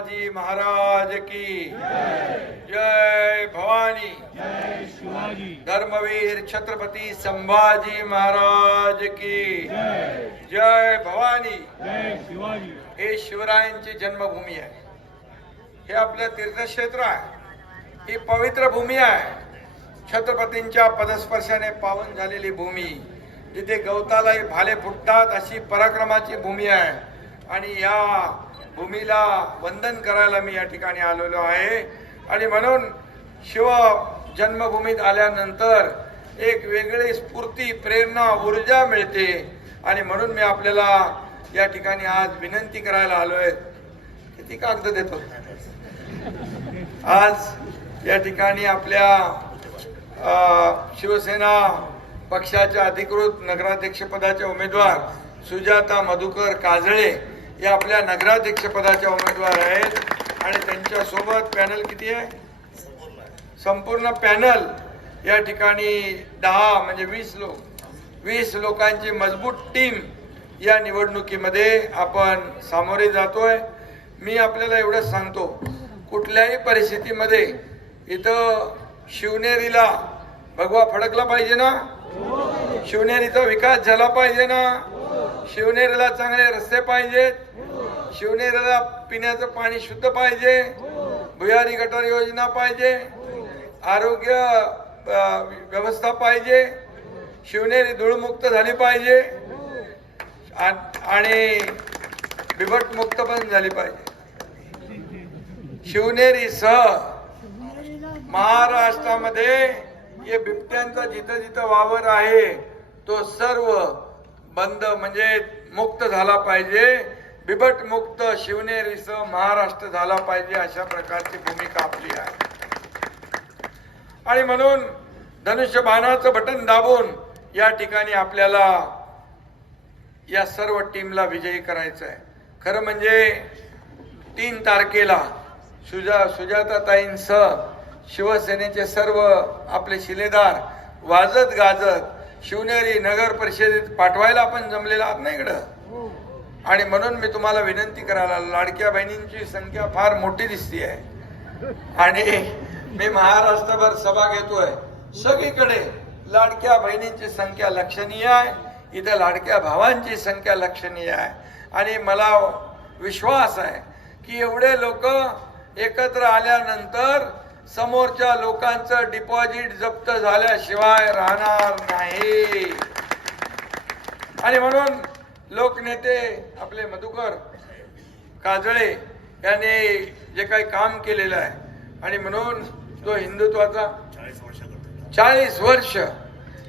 संभाजी महाराज की। जय भवानी। जय शिवाजी धर्मवीर छत्रपती संभाजी महाराज की। जय भवानी। जय शिवाजी हे शिवरायांची जन्मभूमी आहे. हे आपलं तीर्थक्षेत्र आहे. ही पवित्र भूमी आहे. छत्रपतींच्या पदस्पर्शाने पावन झालेली भूमी. जिथे गवतालाही भाले फुटतात अशी पराक्रमाची भूमी आहे. आणि या भूमीला वंदन करायला मी या ठिकाणी आलेलो आहे. आणि म्हणून शिव जन्मभूमीत आल्यानंतर एक वेगळी स्फूर्ती प्रेरणा ऊर्जा मिळते. आणि म्हणून मी आपल्याला या ठिकाणी आज विनंती करायला आलोय. किती कागद देतो? आज या ठिकाणी आपल्या शिवसेना पक्षाच्या अधिकृत नगराध्यक्षपदाचे उमेदवार सुजाता मधुकर काजळे या आपल्या नगराध्यक्ष पदाच्या उमेदवार आहेत. आणि त्यांच्यासोबत पॅनल किती आहे? संपूर्ण पॅनल या ठिकाणी दहा म्हणजे वीस लोक. वीस लोकांची मजबूत टीम या निवडणुकीमध्ये आपण सामोरे जातोय. मी आपल्याला एवढंच सांगतो कुठल्याही परिस्थितीमध्ये इथं शिवनेरीला भगवा फडकला पाहिजे ना? शिवनेरीचा विकास झाला पाहिजे ना? शिवनेरीला चांगले रस्ते पाहिजेत शिवनेरीला पिण्याचं पाणी शुद्ध पाहिजे. भुयारी गटार योजना पाहिजे. आरोग्य व्यवस्था पाहिजे. शिवनेरी धूळमुक्त झाली पाहिजे. आणि बिबट मुक्त पण झाली पाहिजे. शिवनेरी सह महाराष्ट्रामध्ये हे बिबट्यांचा जिथं जिथं वावर आहे तो सर्व बंद म्हणजे मुक्त झाला पाहिजे. बिबट मुक्त शिवनेरीसह महाराष्ट्र झाला पाहिजे अशा प्रकारची भूमिका आपली आहे. आणि म्हणून धनुष्यबाणाचं बटन दाबून या ठिकाणी आपल्याला या सर्व टीमला विजयी करायचं आहे. खरं म्हणजे तीन तारखेला सुजा सुजाताताईंसह शिवसेनेचे सर्व आपले शिलेदार वाजत गाजत शिवनेरी नगर परिषदेत पाठवायला आपण जमलेला आहात ना इकडं? आणि म्हणून मी तुम्हाला विनंती करायला लाडक्या बहिणींची संख्या फार मोठी दिसती आहे. आणि मी महाराष्ट्रभर सभा घेतोय. सगळीकडे लाडक्या बहिणींची संख्या लक्षणीय आहे. इथं लाडक्या भावांची संख्या लक्षणीय आहे. आणि मला विश्वास आहे की एवढे लोक एकत्र आल्यानंतर समोरच्या लोकांचं डिपॉझिट जप्त झाल्याशिवाय राहणार नाही. आणि म्हणून लोकनेते आपले मधुकर काजळे यांनी जे काही काम केलेलं आहे आणि म्हणून तो हिंदुत्वाचा चाळीस वर्ष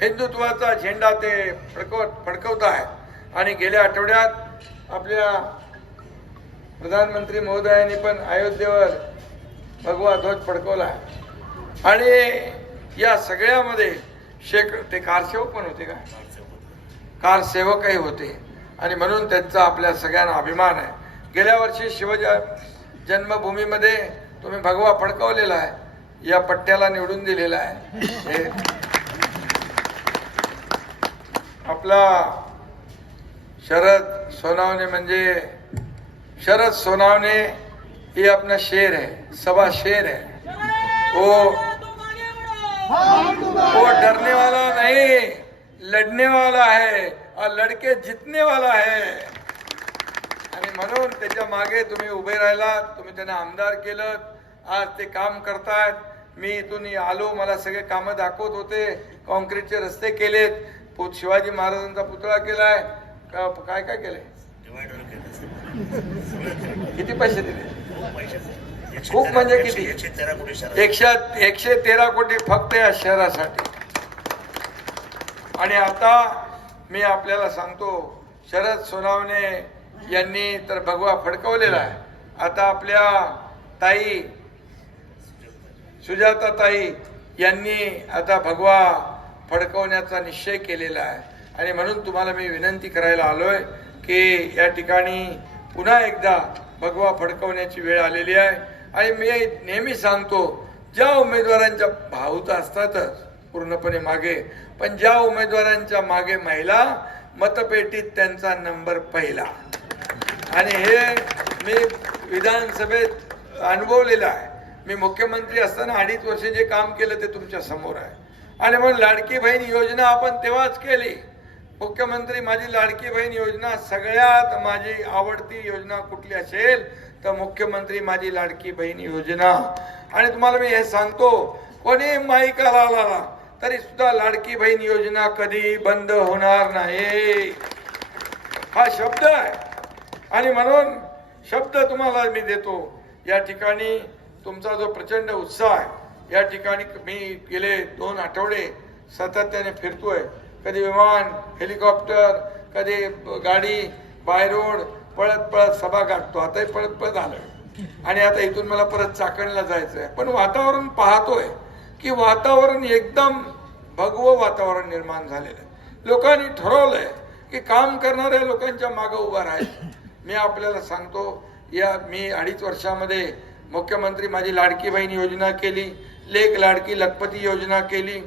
हिंदुत्वाचा झेंडा ते फडकवत फडकवत आहे. आणि गेल्या आठवड्यात आपल्या प्रधानमंत्री महोदयांनी पण अयोध्येवर भगवा ध्वज फडकवला. आहे आणि या सगळ्यामध्ये शेक ते कारसेवक पण होते का? कारसेवकही होते. आणि म्हणून त्यांचा आपल्या सगळ्यांना अभिमान आहे. गेल्या वर्षी शिवज जन्मभूमीमध्ये तुम्ही भगवा फडकवलेला आहे. या पट्ट्याला निवडून दिलेला आहे. हे आपला शरद सोनावणे म्हणजे शरद सोनावणे ही अपना शेर है सभा शेर है। वो वो डरने वाला नहीं लढने वाला है और लड़के जितने वाला है। आणि म्हणून त्याच्यामागे तुम्ही उभे राहिलात तुम्ही त्यांना आमदार केलं आज ते काम करतायत. मी इथून आलो मला सगळे कामं दाखवत होते कॉन्क्रीटचे रस्ते केलेत शिवाजी महाराजांचा पुतळा केलाय. का- काय काय केलंय. किती पैसे दिले? खूप म्हणजे किती? एकशे एकशे तेरा कोटी फक्त या शहरासाठी. आणि आता मी आपल्याला सांगतो शरद सोनावणे यांनी तर भगवा फडकवलेला आहे. आता आपल्या ताई सुजाता ताई यांनी आता भगवा फडकवण्याचा निश्चय केलेला आहे. आणि म्हणून तुम्हाला मी विनंती करायला आलोय की या ठिकाणी पुन्हा एकदा भगवा फडकवण्याची वेळ आलेली आहे. आणि मी नेहमी सांगतो ज्या उमेदवारांच्या भाऊ तर असतातच पूर्णपणे मागे पण ज्या उमेदवारांच्या मागे महिला मतपेटीत त्यांचा नंबर पहिला. आणि हे मी विधानसभेत अनुभवलेलं आहे. मी मुख्यमंत्री असताना अडीच वर्ष जे काम केलं ते तुमच्यासमोर आहे. आणि मग लाडकी बहीण योजना आपण तेव्हाच केली. मुख्यमंत्री माझी लाडकी बहीण योजना सगळ्यात माझी आवडती योजना कुठली असेल तर मुख्यमंत्री माझी लाडकी बहीण योजना. आणि तुम्हाला मी हे सांगतो कोणी माईकाला आला तरी सुद्धा लाडकी बहीण योजना कधी बंद होणार नाही. हा शब्द आहे. आणि म्हणून शब्द तुम्हाला मी देतो. या ठिकाणी तुमचा जो प्रचंड उत्साह आहे या ठिकाणी मी गेले दोन आठवडे सातत्याने फिरतोय. कधी विमान हेलिकॉप्टर कधी गाडी बाय रोड पळत पळत सभा गाठतो. आताही पळत पळत आलोय आणि आता इथून मला परत चाकणला जायचं आहे पण वातावरण पाहतोय की वातावरण एकदम भगवं वातावरण निर्माण झालेलं आहे लोकांनी ठरवलंय की काम करणाऱ्या लोकांच्या मागं उभा राहायचं. मी आपल्याला सांगतो या मी अडीच वर्षामध्ये मुख्यमंत्री माझी लाडकी बहीण योजना केली लेख लाडकी लखपती योजना केली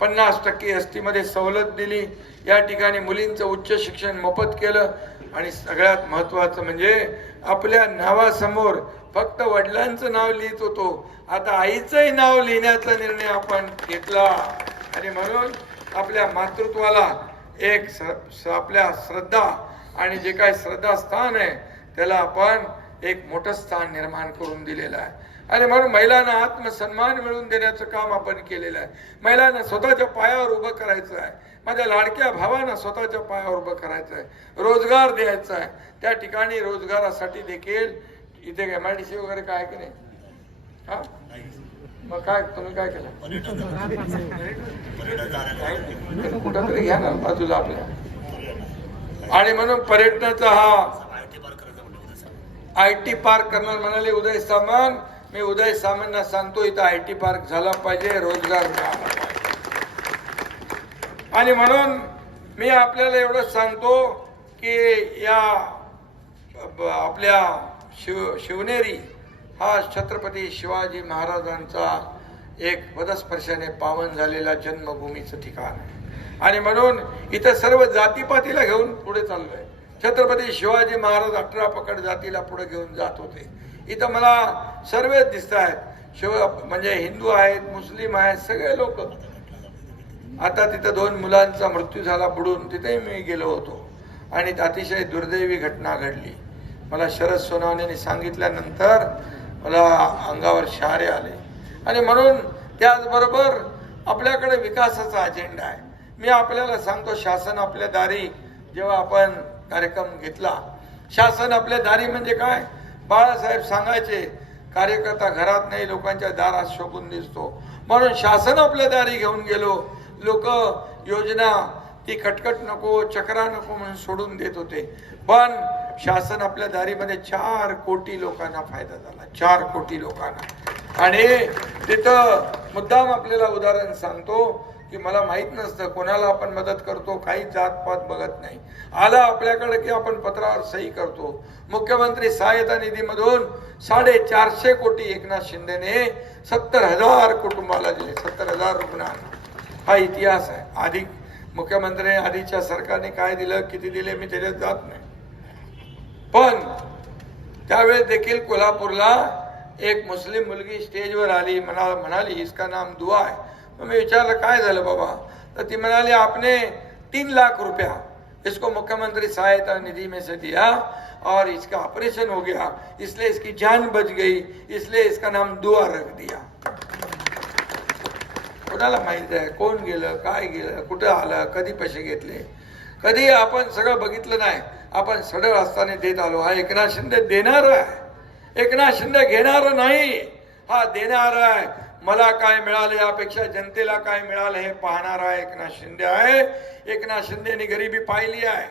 पन्नास टक्के एसमध्ये सवलत दिली. या ठिकाणी मुलींचं उच्च शिक्षण मोफत केलं. आणि सगळ्यात महत्वाचं म्हणजे आपल्या नावासमोर फक्त वडिलांचं नाव लिहित होतो. आता आईचंही नाव लिहिण्याचा निर्णय आपण घेतला. आणि म्हणून आपल्या मातृत्वाला एक आपल्या श्रद्धा आणि जे काही श्रद्धास्थान आहे त्याला आपण एक मोठं स्थान निर्माण करून दिलेलं आहे. आणि म्हणून महिलांना आत्मसन्मान मिळवून देण्याचं काम आपण केलेलं आहे. महिलांना स्वतःच्या पायावर उभं करायचं आहे. माझ्या लाडक्या भावांना स्वतःच्या पायावर उभं करायचं आहे. रोजगार द्यायचा आहे. त्या ठिकाणी रोजगारासाठी देखील इथे एम आय डी सी वगैरे काय की नाही? हा? मग काय तुम्ही काय केलं? कुठं तरी घ्या ना बाजूला आपल्या. आणि म्हणून पर्यटनाचा हा आय टी पार्क करणार म्हणाले उदय सामंत. मी उदय सामंतना सांगतो इथं आय टी पार्क झाला पाहिजे रोजगार मिळाला पाहिजे आणि म्हणून मी आपल्याला एवढं सांगतो की या आपल्या शिव शिवनेरी हा छत्रपती शिवाजी महाराजांचा एक पदस्पर्शाने पावन झालेला जन्मभूमीचं ठिकाण आहे. आणि म्हणून इथं सर्व जातीपातीला घेऊन पुढे चाललोय. छत्रपती शिवाजी महाराज अठरा पकड जातीला पुढे घेऊन जात होते. इथं मला सर्वच दिसत आहेत शिव म्हणजे हिंदू आहेत मुस्लिम आहेत सगळे लोक. आता तिथं दोन मुलांचा मृत्यू झाला बुडून तिथेही मी गेलो होतो. आणि अतिशय दुर्दैवी घटना घडली. मला शरद सोनवणेने सांगितल्यानंतर मला अंगावर शहारे आले. आणि म्हणून त्याचबरोबर आपल्याकडे विकासाचा अजेंडा आहे. मी आपल्याला सांगतो शासन आपल्या दारी जेव्हा आपण कार्यक्रम घेतला शासन आपल्या दारी म्हणजे काय? बाळासाहेब सांगायचे कार्यकर्ता घरात नाही लोकांच्या दारात शोभून दिसतो. म्हणून शासन आपल्या दारी घेऊन गेलो. लोक योजना ती खटखट नको चक्रा नको म्हणून सोडून देत होते. पण शासन आपल्या दारीमध्ये चार कोटी लोकांना फायदा झाला. चार कोटी लोकांना. आणि तिथं मुद्दाम आपल्याला उदाहरण सांगतो. की मला माहीत नसतं कोणाला आपण मदत करतो काही जातपात बघत नाही. आलं आपल्याकडे की आपण पत्रावर सही करतो. मुख्यमंत्री सहायता निधीमधून साडेचारशे कोटी एकनाथ शिंदेने सत्तर हजार कुटुंबाला दिले. सत्तर हजार रुग्णांना. हा इतिहास आहे. आधी मुख्यमंत्री आधीच्या सरकारने काय दिलं किती दिले मी त्याच्यात जात नाही. पण त्यावेळेस देखील कोल्हापूरला एक मुस्लिम मुलगी स्टेजवर आली म्हणा म्हणाली इसका नाम दुआ आहे मी विचारलं काय झालं बाबा? तर ती म्हणाली आपने तीन लाख रुपया इसको मुख्यमंत्री सहायता निधि में से दिया और इसका ऑपरेशन हो गया। इसलिए इसकी जान बच गई। इसलिए इसका नाम दुआ रख दिया. कोणाला माहीत आहे? कोण गेलं? काय गेलं? कुठं आलं? कधी पैसे घेतले? कधी आपण सगळं बघितलं नाही. आपण सडळ असताना देत आलो. हा एकनाथ शिंदे देणार आहे. एकनाथ शिंदे घेणार नाही. हा देणार आहे. मला काय मिळालं यापेक्षा जनतेला काय मिळालं हे पाहणारा एकनाथ शिंदे आहे. एकनाथ शिंदेनी गरिबी पाहिली आहे.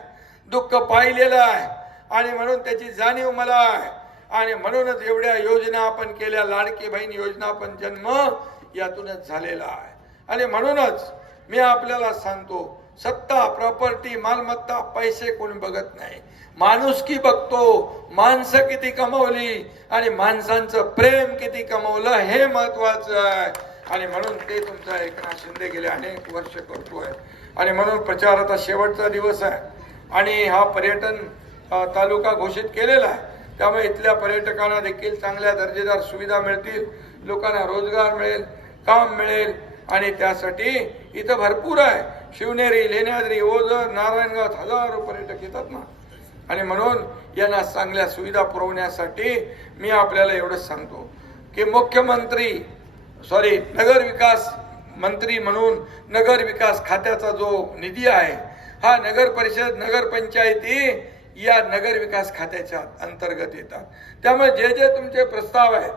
दुःख पाहिलेलं आहे. आणि म्हणून त्याची जाणीव मला आहे. आणि म्हणूनच एवढ्या योजना आपण केल्या लाडकी बहीण योजना पण जन्म यातूनच झालेला आहे. आणि म्हणूनच मी आपल्याला सांगतो सत्ता प्रॉपर्टी मालमत्ता पैसे कोणी बघत नाही. माणुसकी बघतो? माणसं किती कमवली? आणि माणसांचं प्रेम किती कमवलं? हे महत्वाचं आहे. आणि म्हणून ते तुमचा एकनाथ शिंदे गेले अनेक वर्ष करतोय. आणि म्हणून प्रचार आता शेवटचा दिवस आहे. आणि हा पर्यटन तालुका घोषित केलेला आहे. त्यामुळे इथल्या पर्यटकांना देखील चांगल्या दर्जेदार सुविधा मिळतील. लोकांना रोजगार मिळेल काम मिळेल. आणि त्यासाठी इथं भरपूर आहे. शिवनेरी लेण्याद्री ओझर नारायणगाव हजारो पर्यटक येतात ना. आणि म्हणून यांना चांगल्या सुविधा पुरवण्यासाठी मी आपल्याला एवढंच सांगतो की मुख्यमंत्री सॉरी नगर विकास मंत्री म्हणून नगर विकास खात्याचा जो निधी आहे हा नगर परिषद नगरपंचायती या नगर विकास खात्याच्या अंतर्गत येतात. त्यामुळे जे जे तुमचे प्रस्ताव आहेत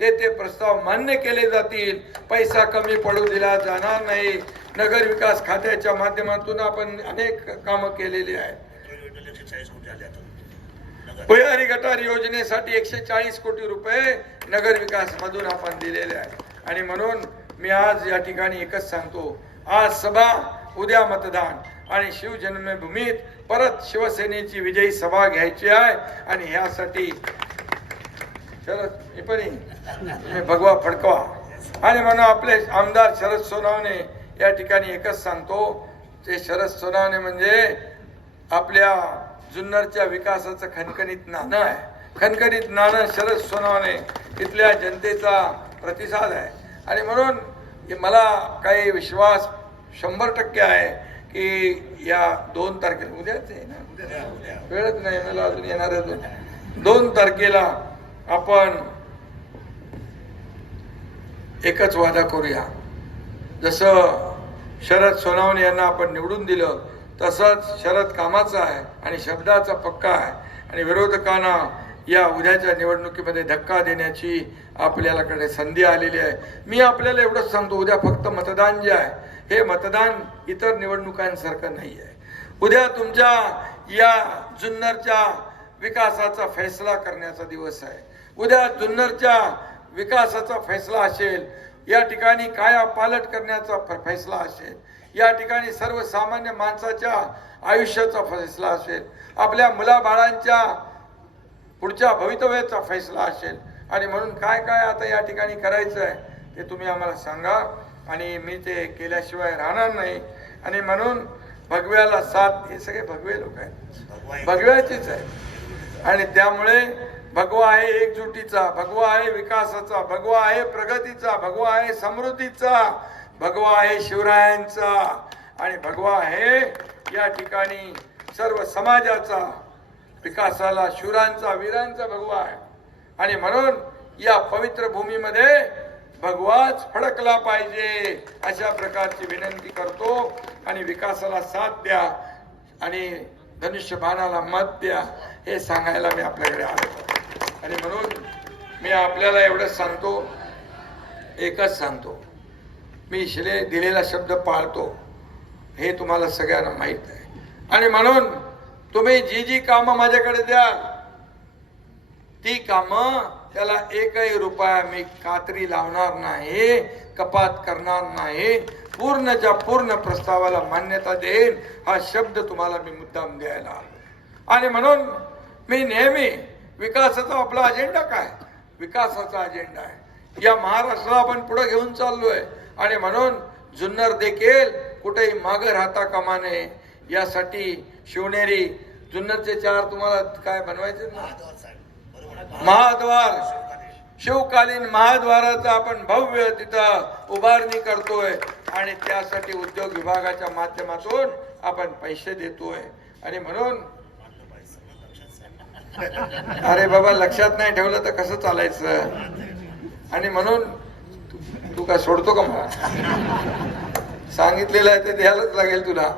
ते ते प्रस्ताव मान्य केले जातील. पैसा कमी पडू दिला जाणार नाही. नगर विकास खात्याच्या माध्यमातून आपण अनेक कामं केलेली आहेत. भुयारी गटार योजनेसाठी एकशे चाळीस कोटी रुपये नगर विकास मधून आपण दिलेले आहे आणि म्हणून मी आज या ठिकाणी एकच सांगतो. आज सभा उद्या मतदान आणि शिवजन्मभूमीत परत शिवसेनेची विजयी सभा घ्यायची आहे. आणि ह्यासाठी शरद हे पण भगवा फडकवा. आणि म्हणून आपले आमदार शरद सोनावणे या ठिकाणी एकच सांगतो ते शरद सोनावणे म्हणजे आपल्या जुन्नरच्या विकासाचं खणखणीत नाणं आहे. खणखणीत नाणं शरद सोनावणे इथल्या जनतेचा प्रतिसाद आहे. आणि म्हणून मला काही विश्वास शंभर टक्के आहे की या दोन तारखेला उद्याच आहे ना? वेळच नाही मला अजून येणारच दोन तारखेला आपण एकच वादा करूया. जसं शरद सोनावणे यांना आपण निवडून दिलं तसंच शरद कामाचा आहे आणि शब्दाचा पक्का आहे. आणि विरोधकांना या उद्याच्या निवडणुकीमध्ये धक्का देण्याची आपल्यालाकडे संधी आलेली आहे. मी आपल्याला एवढंच सांगतो उद्या फक्त मतदान जे आहे हे मतदान इतर निवडणुकांसारखं नाही आहे उद्या तुमच्या या जुन्नरच्या विकासाचा फैसला करण्याचा दिवस आहे. उद्या जुन्नरच्या विकासाचा फैसला असेल या ठिकाणी काया पालट करण्याचा फैसला असेल या ठिकाणी सर्वसामान्य माणसाच्या आयुष्याचा फैसला असेल आपल्या मुलाबाळांच्या पुढच्या भवितव्याचा फैसला असेल. आणि म्हणून काय काय आता या ठिकाणी करायचं आहे ते तुम्ही आम्हाला सांगा. आणि मी ते केल्याशिवाय राहणार नाही. आणि म्हणून भगव्याला साथ हे सगळे भगवे लोक आहेत. भगव्याचीच आहे आणि त्यामुळे भगवा आहे एकजुटीचा भगवा आहे विकासाचा भगवा आहे प्रगतीचा भगवा आहे समृद्धीचा भगवा आहे शिवरायांचा आणि भगवा आहे या ठिकाणी सर्व समाजाचा विकासाला शिवरांचा वीरांचा भगवा आहे. आणि म्हणून या पवित्र भूमीमध्ये भगवाच फडकला पाहिजे अशा प्रकारची विनंती करतो आणि विकासाला साथ द्या आणि धनुष्यबाणाला मत द्या हे सांगायला मी आपल्याकडे आलो. आणि म्हणून मी आपल्याला एवढंच सांगतो एकच सांगतो. मी शिले दिलेला शब्द पाळतो हे तुम्हाला सगळ्यांना माहीत आहे. आणि म्हणून तुम्ही जी जी कामं माझ्याकडे द्याल ती कामं त्याला एकही रुपया मी कात्री लावणार नाही कपात करणार नाही पूर्णच्या पूर्ण प्रस्तावाला मान्यता देईन हा शब्द तुम्हाला मी मुद्दाम द्यायला आलो. आणि म्हणून मी नेहमी विकासाचा आपला अजेंडा काय? विकासाचा अजेंडा आहे. या महाराष्ट्राला आपण पुढे घेऊन चाललोय. आणि म्हणून जुन्नर देखील कुठेही मागं राहता कामा नये. यासाठी शिवनेरी जुन्नरचे चार तुम्हाला काय बनवायचे महाद्वार. शिवकालीन महाद्वाराचा आपण भव्य तिथं उभारणी करतोय. आणि त्यासाठी उद्योग विभागाच्या माध्यमातून आपण पैसे देतोय. आणि म्हणून अरे बाबा लक्षात नाही ठेवलं तर कसं चालायचं? आणि म्हणून तू- काय सोडतो का मला? सांगितलेलं आहे ते द्यायलाच लागेल तुला.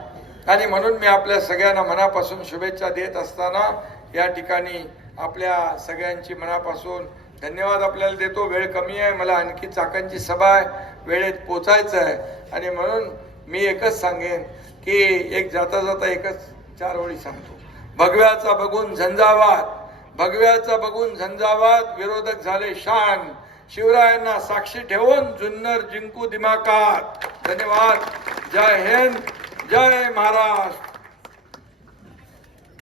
आणि म्हणून मी आपल्या सगळ्यांना मनापासून शुभेच्छा देत असताना या ठिकाणी आपल्या सगळ्यांची मनापासून धन्यवाद आपल्याला देतो. वेळ कमी आहे मला आणखी चाकांची सभा आहे वेळेत पोचायचं आहे. आणि म्हणून मी एकच सांगेन की एक जाता जाता एकच चार ओळी सांगतो. भगव्याचा बघून झंझावात. भगव्याचा बघून झंझावात विरोधक झाले शान. शिवरायांना साक्षी ठेवून जुन्नर जिंकू दिमाकात धन्यवाद. जय हिंद. जय महाराष्ट्र.